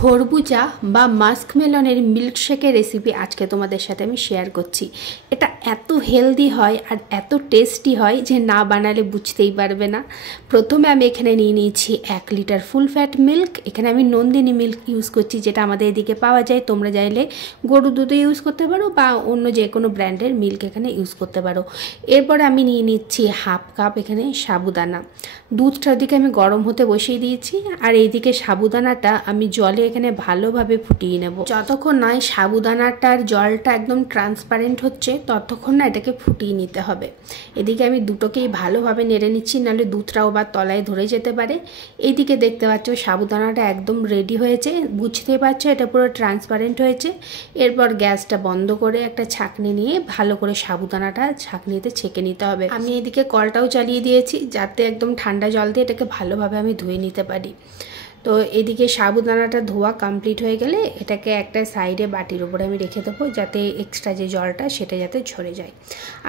খরবুজা বা মাস্কমেলনের মিল্কশেকের রেসিপি আজকে তোমাদের সাথে আমি শেয়ার করছি। এটা এত হেলদি হয় আর এত টেস্টি হয় যে না বানালে বুঝতেই পারবে না। প্রথমে আমি এখানে নিয়ে নিয়েছি 1 লিটার ফুল ফ্যাট মিল্ক। এখানে আমি নন্দিনী মিল্ক ইউজ করছি, যেটা আমাদের এদিকে পাওয়া যায়। তোমরা চাইলে গরু দুধও ইউজ করতে পারো বা অন্য যে কোনো ব্র্যান্ডের মিল্ক এখানে ইউজ করতে পারো। এরপর আমি নিয়ে নিচ্ছি হাফ কাপ এখানে সাবুদানা। দুধটা ওদিকে আমি গরম হতে বসিয়ে দিয়েছি আর এইদিকে সাবুদানাটা আমি জলে এখানে ভালোভাবে ফুটিয়ে নেব। যতক্ষণ নয় সাবুদানাটার জলটা একদম ট্রান্সপারেন্ট হচ্ছে ততক্ষণ না এটাকে ফুটিয়ে নিতে হবে। এদিকে আমি দুটোকেই ভালোভাবে নেড়ে নিচ্ছি, নাহলে দুধটাও বা তলায় ধরে যেতে পারে। এইদিকে দেখতে পাচ্ছ সাবুদানাটা একদম রেডি হয়েছে, বুঝতেই পারছো এটা পুরো ট্রান্সপারেন্ট হয়েছে। এরপর গ্যাসটা বন্ধ করে একটা ছাঁকনি নিয়ে ভালো করে সাবুদানাটা ছাঁকনিতে ছেঁকে নিতে হবে। আমি এদিকে কলটাও চালিয়ে দিয়েছি যাতে একদম ঠান্ডা জল দিয়ে এটাকে ভালোভাবে আমি ধুয়ে নিতে পারি। তো এদিকে সাবুদানাটা ধোয়া কমপ্লিট হয়ে গেলে এটাকে একটা সাইডে বাটির উপরে আমি রেখে দেবো, যাতে এক্সট্রা যে জলটা সেটা যাতে ঝরে যায়।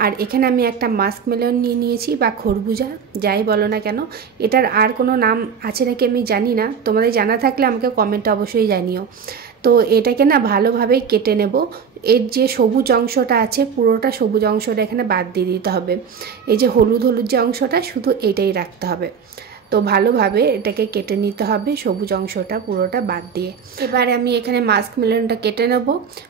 আর এখানে আমি একটা মাস্কমেলন নিয়ে নিয়েছি বা খরবুজা, যাই বলো না কেন। এটার আর কোনো নাম আছে নাকি আমি জানি না, তোমাদের জানা থাকলে আমাকে কমেন্টে অবশ্যই জানিও। তো এটাকে না ভালোভাবে কেটে নেব। এর যে সবুজ অংশটা আছে পুরোটা সবুজ অংশটা এখানে বাদ দিয়ে দিতে হবে। এই যে হলুদ হলুদ যে অংশটা শুধু এটাই রাখতে হবে। তো ভালোভাবে এটাকে কেটে নিতে হবে সবুজ অংশটা পুরোটা বাদ দিয়ে। এবারে আমি এখানে মাস্কমেলনটা কেটে নেব।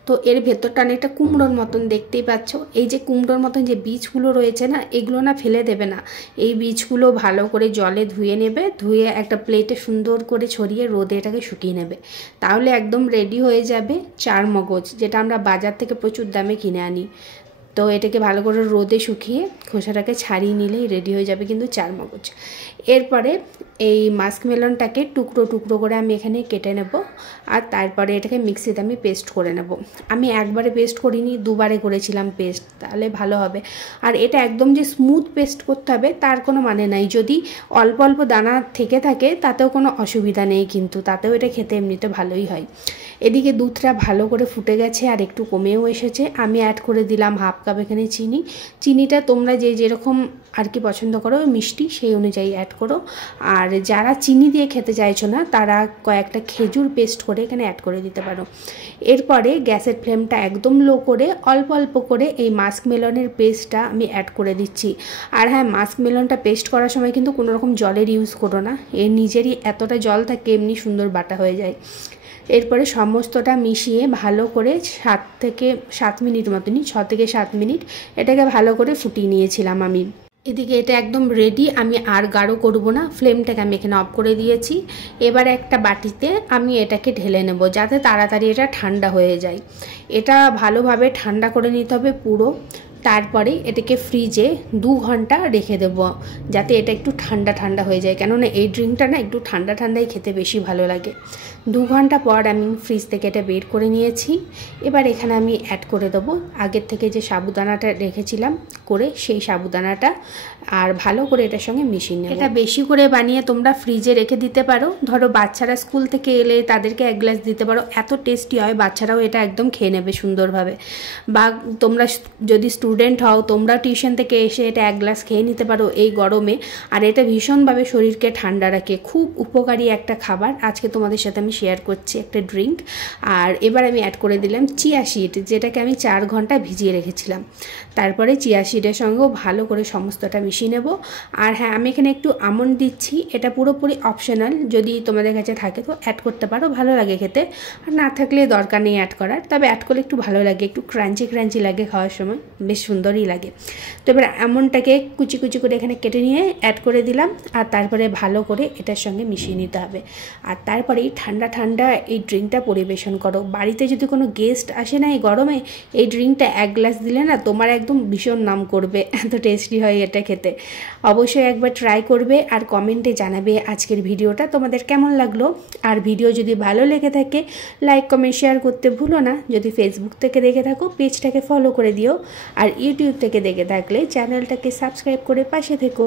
তো এর ভেতরটা অনেকটা কুমড়োর মতন দেখতেই পাচ্ছ। এই যে কুমড়োর মতন যে বীজগুলো রয়েছে না, এগুলো না ফেলে দেবে না। এই বীজগুলো ভালো করে জলে ধুয়ে নেবে, ধুয়ে একটা প্লেটে সুন্দর করে ছড়িয়ে রোদে এটাকে শুকিয়ে নেবে। তাহলে একদম রেডি হয়ে যাবে চারমগজ, যেটা আমরা বাজার থেকে প্রচুর দামে কিনে আনি। তো এটাকে ভালো করে রোদে শুকিয়ে খোসাটাকে ছাড়িয়ে নিলেই রেডি হয়ে যাবে কিন্তু চারমগজ। এরপরে এই মাস্কমেলনটাকে টুকরো টুকরো করে আমি এখানে কেটে নেব আর তারপরে এটাকে মিক্সিতে আমি পেস্ট করে নেব। আমি একবারে পেস্ট করিনি, দুবারে করেছিলাম পেস্ট, তাহলে ভালো হবে। আর এটা একদম যে স্মুথ পেস্ট করতে হবে তার কোনো মানে নাই। যদি অল্প অল্প দানা থেকে থাকে তাতেও কোনো অসুবিধা নেই, কিন্তু তাতেও এটা খেতে এমনিতে ভালোই হয়। এদিকে দুধটা ভালো করে ফুটে গেছে আর একটু কমেও এসেছে। আমি অ্যাড করে দিলাম হাফ কাপ এখানে চিনি। চিনিটা তোমরা যে যেরকম আর কি পছন্দ করো মিষ্টি সেই অনুযায়ী অ্যাড করো। আর যারা চিনি দিয়ে খেতে চাইছো না তারা কয়েকটা খেজুর পেস্ট করে এখানে অ্যাড করে দিতে পারো। এরপরে গ্যাসের ফ্লেমটা একদম লো করে অল্প অল্প করে এই মাস্কমেলনের পেস্টটা আমি অ্যাড করে দিচ্ছি। আর হ্যাঁ, মাস্কমেলনটা পেস্ট করার সময় কিন্তু কোনো রকম জলের ইউজ করো না, এর নিজেরই এতটা জল থাকে, এমনি সুন্দর বাটা হয়ে যায়। এরপরে সমস্তটা মিশিয়ে ভালো করে 6 থেকে 7 মিনিট মতনই, 6 থেকে 7 মিনিট এটাকে ভালো করে ফুটিয়ে নিয়েছিলাম আমি। এদিকে এটা একদম রেডি, আমি আর গাঢ় করব না, ফ্লেমটাকে আমি এখানে অফ করে দিয়েছি। এবার একটা বাটিতে আমি এটাকে ঢেলে নেব যাতে তাড়াতাড়ি এটা ঠান্ডা হয়ে যায়। এটা ভালোভাবে ঠান্ডা করে নিতে হবে পুরো। তারপরে এটাকে ফ্রিজে 2 ঘন্টা রেখে দেব যাতে এটা একটু ঠান্ডা ঠান্ডা হয়ে যায়, কেননা এই ড্রিঙ্কটা না একটু ঠান্ডা ঠান্ডাই খেতে বেশি ভালো লাগে। 2 ঘন্টা পর আমি ফ্রিজ থেকে এটা বের করে নিয়েছি। এবার এখানে আমি অ্যাড করে দেবো আগের থেকে যে সাবুদানাটা রেখেছিলাম করে সেই সাবুদানাটা, আর ভালো করে এটার সঙ্গে মিশিয়ে নেব। এটা বেশি করে বানিয়ে তোমরা ফ্রিজে রেখে দিতে পারো। ধরো বাচ্চারা স্কুল থেকে এলে তাদেরকে 1 গ্লাস দিতে পারো, এত টেস্টি হয়, বাচ্চারাও এটা একদম খেয়ে নেবে সুন্দরভাবে। বা তোমরা যদি স্টুডেন্ট হও তোমরা টিউশন থেকে এসে এটা 1 গ্লাস খেয়ে নিতে পারো এই গরমে। আর এটা ভীষণভাবে শরীরকে ঠান্ডা রাখে, খুব উপকারী একটা খাবার। আজকে তোমাদের সাথে আমি শেয়ার করছি একটা ড্রিঙ্ক। আর এবার আমি অ্যাড করে দিলাম চিয়া সিড, যেটাকে আমি 4 ঘন্টা ভিজিয়ে রেখেছিলাম। তারপরে চিয়া সিডের সঙ্গেও ভালো করে সমস্তটা মিশিয়ে নেব। আর হ্যাঁ, আমি এখানে একটু আমন্ড দিচ্ছি, এটা পুরোপুরি অপশনাল, যদি তোমাদের কাছে থাকে তো অ্যাড করতে পারো, ভালো লাগে খেতে। আর না থাকলে দরকার নেই অ্যাড করার, তবে অ্যাড করলে একটু ভালো লাগে, একটু ক্রাঞ্চি ক্রাঞ্চি লাগে খাওয়ার সময়, বেশ সুন্দরই লাগে। তো এবার আমন্ডটাকে কুচি কুচি করে এখানে কেটে নিয়ে অ্যাড করে দিলাম। আর তারপরে ভালো করে এটার সঙ্গে মিশিয়ে নিতে হবে। আর তারপরেই ঠান্ডা ঠান্ডা এই ড্রিঙ্কটা পরিবেশন করো। বাড়িতে যদি কোনো গেস্ট আসে না এই গরমে, এই ড্রিঙ্কটা 1 গ্লাস দিলে না তোমার একদম ভীষণ নাম করবে, এত টেস্টি হয় এটা খেতে। অবশ্যই একবার ট্রাই করবে আর কমেন্টে জানাবে আজকের ভিডিওটা তোমাদের কেমন লাগলো। আর ভিডিও যদি ভালো লেগে থাকে লাইক কমেন্ট শেয়ার করতে ভুলো না। যদি ফেসবুক থেকে দেখে থাকো পেজটাকে ফলো করে দিও, আর ইউটিউব থেকে দেখে থাকলে চ্যানেলটাকে সাবস্ক্রাইব করে পাশে থেকো।